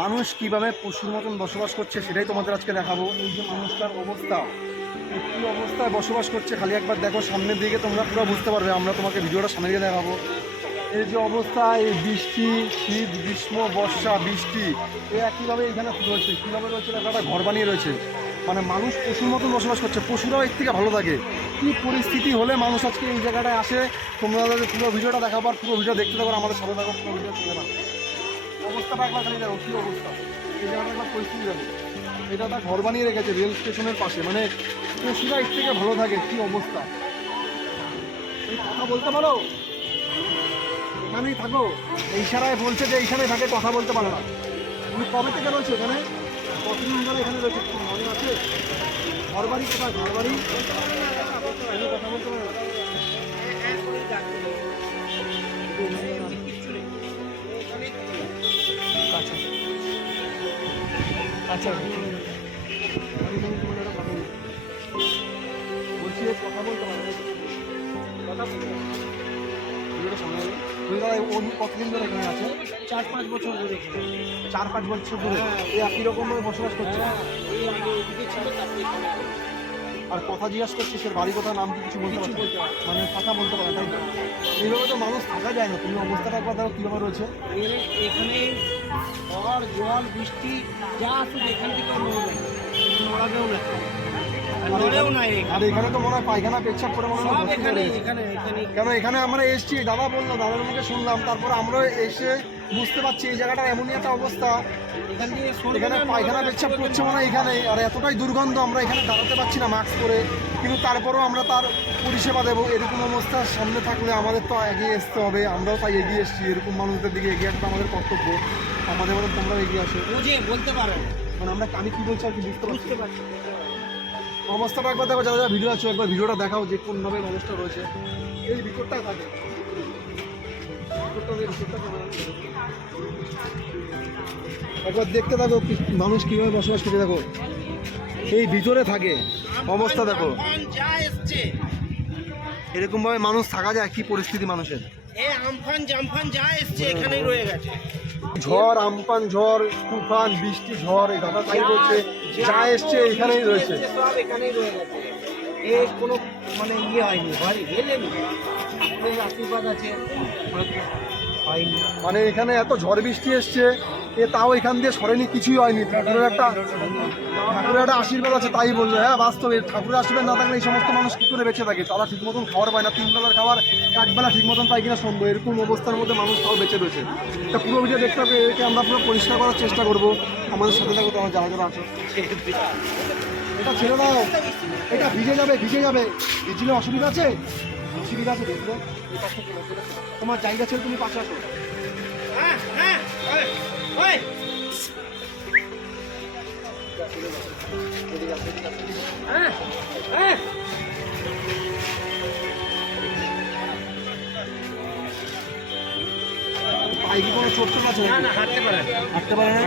মানুষ কীভাবে পশুর মতন বসবাস করছে সেটাই তোমাদের আজকে দেখাবো। এই যে মানুষটার অবস্থা কী অবস্থায় বসবাস করছে খালি একবার দেখো সামনের দিকে তোমরা পুরো বুঝতে পারবে, আমরা তোমাকে ভিডিওটা সামনে দিয়ে দেখাবো। এই যে অবস্থা, এই বৃষ্টি, শীত, গ্রীষ্ম, বর্ষা, বৃষ্টি, এ একইভাবে এখানে রয়েছে। কীভাবে রয়েছে একটা ঘর বানিয়ে রয়েছে। মানে মানুষ পশুর মতন বসবাস করছে, পশুরাও এর থেকে ভালো থাকে। কী পরিস্থিতি হলে মানুষ আজকে এই জায়গাটায় আসে, তোমরা পুরো ভিডিওটা দেখাবার, পুরো ভিডিও দেখতে থাকো আমাদের সাথে থাকো, পুরো ভিডিও অবস্থাটা একবার খালি দেখো, কী অবস্থা? এই জায়গাটা একবার পরিস্থিতি দেখো। এটা একটা ঘর বানিয়ে রেখেছে, রেল স্টেশনের পাশে। মানে পশুরা এর থেকে ভালো থাকে, কী অবস্থা? কথা বলতে পারো? এখানেই থাকো। ইশারায় বলছে যে এইখানে থাকে, কথা বলতে পারো না। তুমি কবে থেকে রয়েছে এখানে? কতদিন ধরে এখানে রয়েছে? মনে আছে? ঘর বাড়ি কোথায়? ঘর বাড়ি কথা বলতে পারো আচ্ছা। কথা। বলছি কথা বলতে পারো কথা উনি কতদিন ধরে এখানে আছে? চার পাঁচ বছর ধরে চার পাঁচ বছর ধরে? একই রকম বসবাস করছে? এলো। আর কথা জিজ্ঞাসা করছে সে বাড়ি কথা নাম কিছু বলতে পারছে। মানে কথা বলতে পারে তাই এইভাবে তো মানুষ থাকা যায় না। তুমি অবস্থাটা দেখো কীভাবে রয়েছে? এখানে ঝড় জল বৃষ্টি যা আসুক এখান থেকে নড়াবেও না। নড়েও না আর এখানে তো মনে হয় পায়খানা পেচ্ছাপ করে মনে হয় এখানে এখানে এখানে কেন এখানে আমরা এসেছি দাদা বলল দাদার মুখে শুনলাম তারপরে আমরা এসে বুঝতে পারছি এই এমনই একটা অবস্থা। এখান পায়খানা পেচ্ছাপ করছে মনে হয় এখানে আর এতটাই দুর্গন্ধ আমরা এখানে দাঁড়াতে পারছি না মাস্ক পরে। কিন্তু তারপরেও আমরা তার পরিষেবা দেবো। এরকম অবস্থার সামনে থাকলে আমাদের তো এগিয়ে আসতে হবে আমরাও তাই এগিয়ে এসেছি। এরকম মানুষদের দিকে এগিয়ে আসতে আমাদের কর্তব্য। আমাদের মতো তোমরাও এগিয়ে আসো। বুঝে বলতে পারে। মানে আমরা আমি কি বলছি আর কি বুঝতে পারছি বুঝতে পারছি অবস্থাটা একবার দেখো যারা যারা ভিডিও আছে একবার ভিডিওটা দেখাও যে কোনভাবে মানুষটা রয়েছে। এই ভিতরটা থাকে? একবার দেখতে থাকো মানুষ কীভাবে বসবাস করে দেখো। এই ভিতরে থাকে। অবস্থা দেখো। আমফান যা এসছে। এরকম ভাবে মানুষ থাকা যায় কি পরিস্থিতি মানুষের? এ আমফান জামফান যা এসছে এখানেই রয়ে গেছে। ঝড় আমপান ঝড় তুফান বৃষ্টি ঝড় এই দাদা তাই বলছে যা এসছে এখানেই রয়েছে। সব এখানেই রয়ে গেছে। এর কোনো মানে ইয়ে হয়নি ঘরে গেলেনি আশীর্বাদ আছে। হয়নি। মানে এখানে এত ঝড় বৃষ্টি এসছে এ তাও এখান দিয়ে সরেনি, কিছুই হয়নি। ঠাকুরের একটা ঠাকুরের একটা আশীর্বাদ আছে, তাই বলল। হ্যাঁ বাস্তবে ঠাকুরের আশীর্বাদ না থাকলে এই সমস্ত মানুষ কী করে বেঁচে থাকে? তারা ঠিক মতন খাবার পায় না, তিন বেলার খাবার একবেলা ঠিক মতন পায় কিনা সম্ভব এরকম অবস্থার মধ্যে মানুষ তাও বেঁচে রয়েছে। এটা পুরো ভিডিও দেখতে হবে একে আমরা পুরো পরিষ্কার করার চেষ্টা করব। আমাদের সাথে থাকো, তোমার যারা যারা আছে। এটা ছেড়ে দাও। এটা ভিজে যাবে ভিজে যাবে। ভিজলে অসুবিধা আছে? অসুবিধা আছে, দেখলে। তোমার জায়গা ছেড়ে তুমি পাশে আসো। হ্যাঁ হ্যাঁ পায়ে কি কোনো চোট আছে না না হাঁটতে পারে হাঁটতে পারে না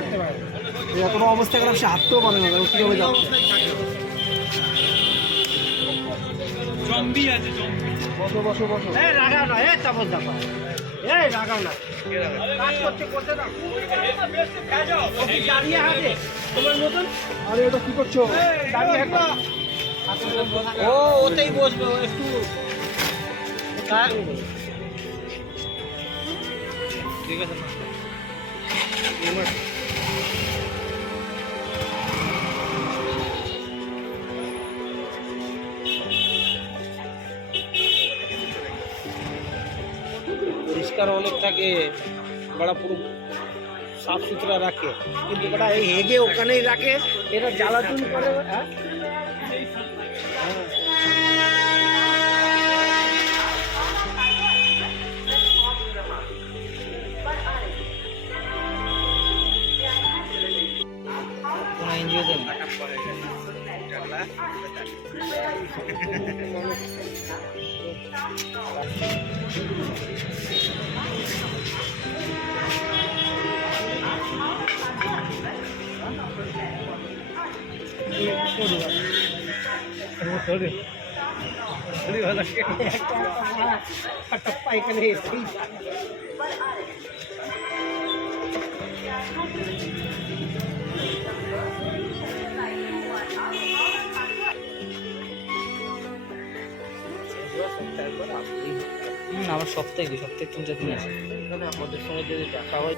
এতটা অবস্থা খারাপ সে হাঁটতেও পারে না তাহলে কীভাবে যাবে বসো বসো বসো এই লাগাও না, এই চাপড় চাপা এই লাগাও না। কাজ করছে করতে দাও। দাঁড়িয়ে হাঁটে তোমার মতন? আরে এটা কি করছ? দাঁড়িয়ে ও ওতেই বসবে একটু ঠিক আছে পরিষ্কার অনেক থাকে বড়া পুরো সাফ সুতরা রাখে কিন্তু বড়া এই হেগে ওখানেই রাখে এটা জ্বালাতুন করে হ্যাঁ আমার সপ্তাহে দুই সপ্তাহে তিন চার দিন আছে। আমাদের সঙ্গে যদি দেখা হয়।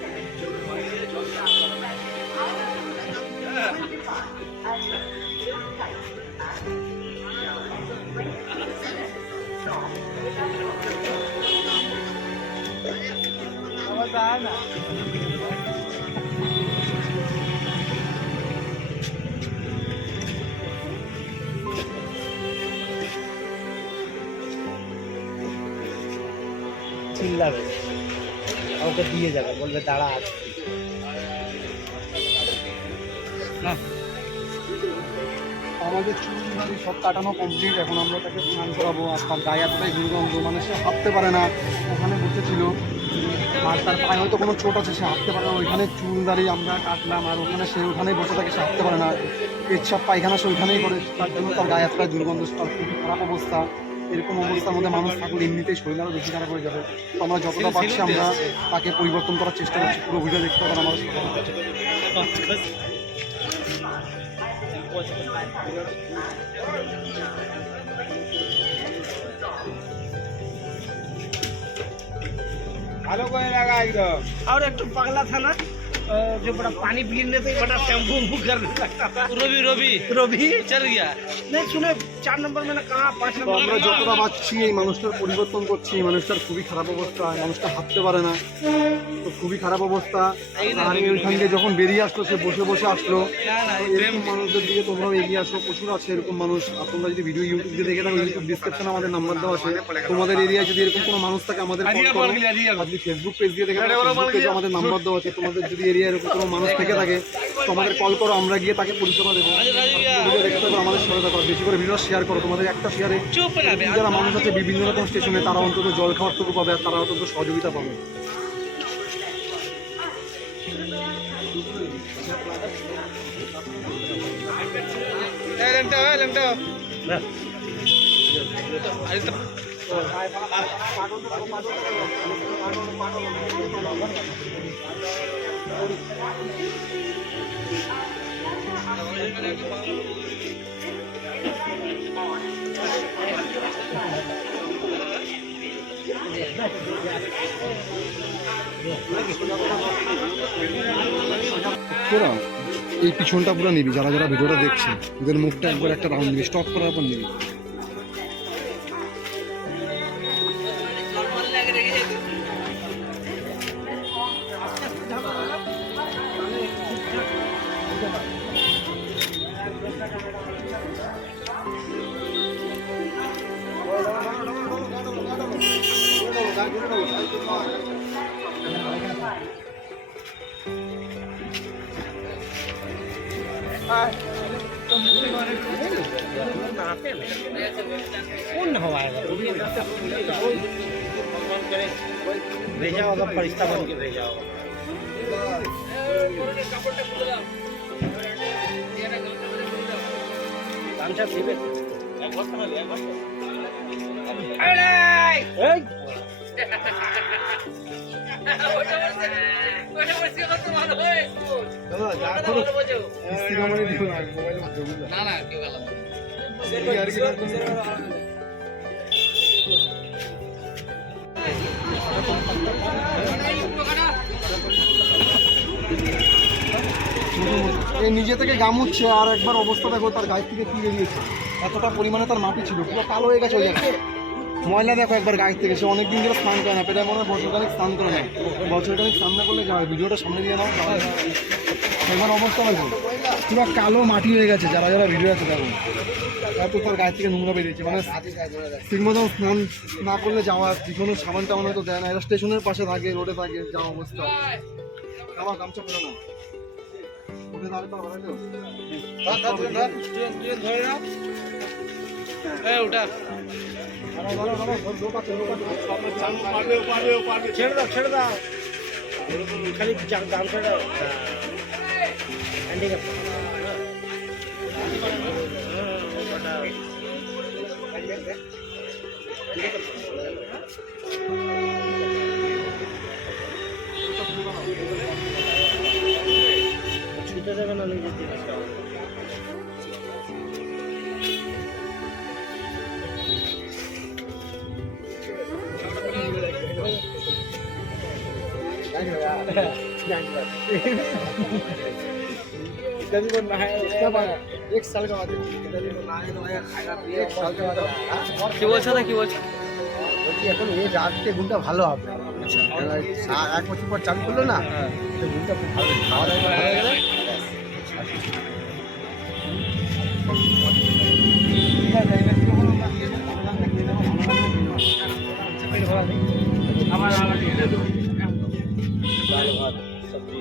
টাইম চিল্লাবে। আমাকে দিয়ে যাবে, বলবে, দাঁড়া আছে। না। আমাদের চুল সব কাটানো কমপ্লিট এখন আমরা তাকে স্নান করাবো, আর তার গায়ে এতটাই দুর্গন্ধ মানে সে হাঁটতে পারে না। ওখানে বসেছিল। আর তার পায়ে হয়তো কোনো চোট আছে সে হাঁটতে পারে না। ওইখানে চুল দাড়ি আমরা কাটলাম আর ওখানে সে ওখানেই বসে থাকে সে হাঁটতে পারে না। পেচ্ছাপ পায়খানা সে ওইখানেই করে তার জন্য তার গায়ে এতটাই দুর্গন্ধ তার খুবই খারাপ অবস্থা। এরকম অবস্থার মধ্যে মানুষ থাকলে এমনিতেই শরীর আরও বেশি খারাপ হয়ে যাবে। তো আমরা যতটা পারছি আমরা তাকে পরিবর্তন করার চেষ্টা করছি। পুরো ভিডিও দেখতে পারেন আমাদের সাথে भालो को लगा एकदम और एक तो पगला था ना अ, जो बड़ा पानी पीने पे बड़ा शैम्पू वैम्पू करने लगता था রবি রবি रवि চল গিয়া नहीं सुने চার নম্বর মানে কাঁ পাঁচ নম্বর আমরা যতটা বাঁচছি এই মানুষটার পরিবর্তন করছি এই মানুষটার খুবই খারাপ অবস্থা মানুষটা হাঁটতে পারে না। তো খুবই খারাপ অবস্থা। আর ওইখান যখন বেরিয়ে আসলো সে বসে বসে আসলো। এরকম মানুষদের দিকে তোমরা এগিয়ে আসো প্রচুর আছে এরকম মানুষ। আর তোমরা যদি ভিডিও ইউটিউবে দেখে থাকো ইউটিউব ডিসক্রিপশনে আমাদের নাম্বার দেওয়া আছে। তোমাদের এরিয়ায় যদি এরকম কোনো মানুষ থাকে আমাদের যদি ফেসবুক পেজ দিয়ে দেখে আমাদের নাম্বার দেওয়া আছে। তোমাদের যদি এরিয়ায় এরকম কোনো মানুষ থেকে থাকে তো আমাদের কল করো আমরা গিয়ে তাকে পরিষেবা দেবো। ভিডিও দেখতে পারো আমাদের সহায়তা করো বেশি করে ভিডিও শেয়ার করো তোমাদের একটা শেয়ারে যারা মানুষ আছে বিভিন্ন রকম স্টেশনে তারা অন্তত জল খাওয়ারটুকু পাবে আর তারা অন্তত সহযোগিতা পাবে। তোরা এই পিছনটা পুরো নিবি, যারা যারা ভিডিওটা দেখছে ওদের মুখটা একবার একটা রাউন্ড নিবি স্টপ করার পর নিবি। કોણ હવાય भेजा होगा फरिश्ता बन के भेजा होगा काम साहब सीबे নিজে থেকে গামুচ্ছে আর একবার অবস্থা দেখো, তার গায়ে থেকে কি বেরিয়েছে? এতটা পরিমাণে তার মাটি ছিল, পুরো কালো হয়ে গেছে ওই জায়গায় ময়লা দেখো একবার গায়ের থেকে সে অনেকদিন ধরে স্নান করে না পেটে মনে হয় বছরখানিক স্নান করে না বছরখানিক স্নান না করলে যায় ভিডিওটা সামনে দিয়ে নাও একবার অবস্থা দেখো পুরো কালো মাটি হয়ে গেছে যারা যারা ভিডিও আছে দেখো এত তার থেকে নোংরা বেরিয়েছে মানে ঠিক মতো স্নান না করলে যাওয়া কোনো সাবান টাবান হয়তো দেয় না এরা স্টেশনের পাশে থাকে রোডে থাকে যাওয়া অবস্থা আমার গামছা পরে না না ওটা ছেড়ে দাও ছেড়ে দাও। খালি জা- জামশাটা হ্যান্ডিক্যাপ ছুটে एक साल का बाद एक साल के बाद কি বলছো না কি বলছো বলছি এখন এই রাতকে ঘুমটা ভালো হবে সা- এক বছর পর চালু করলো না তো ঘুমটা খুব ভালো হবে। খাওয়া দাওয়া ভালো হয়ে গেলে ঠিক আছে,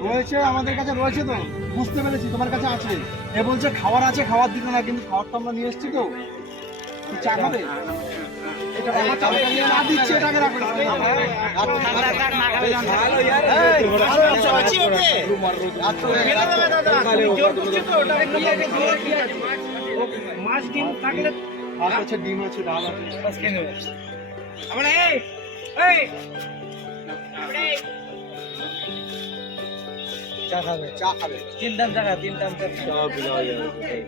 রয়েছে আমাদের কাছে রয়েছে তো বুঝতে পেরেছি তোমার কাছে আছে। এ বলছে খাবার আছে খাবার দিতে না কিন্তু খাবার তো আমরা নিয়ে এসেছি তো। চা খাবে। মাছ ডিম থাকলে ডিম আছে ডাল আছে। আমরা এই এই। চা খাবে। চা খাবে। তিন দাম চা তিন দাম চা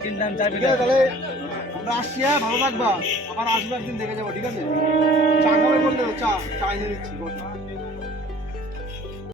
তিন দাম চা পিলে তাহলে আমরা আসছি হ্যাঁ ভালো থাকবা। আবার আসব একদিন দেখে যাব ঠিক আছে? চা খাবে বললে চা চা এনে দিচ্ছি।